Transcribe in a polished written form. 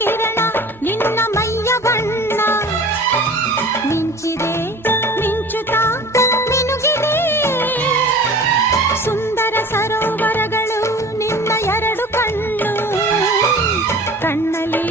ಕಿರಣ ನಿನ್ನ ಮೈಯ ಬಣ್ಣ ಮಿಂಚಿದೆ ಮಿಂಚುತ್ತಾ ಮಿನುಗಿದೆ ಸುಂದರ ಸರೋವರಗಳು ನಿನ್ನ ಎರಡು ಕಣ್ಣು ಕಣ್ಣಲ್ಲಿ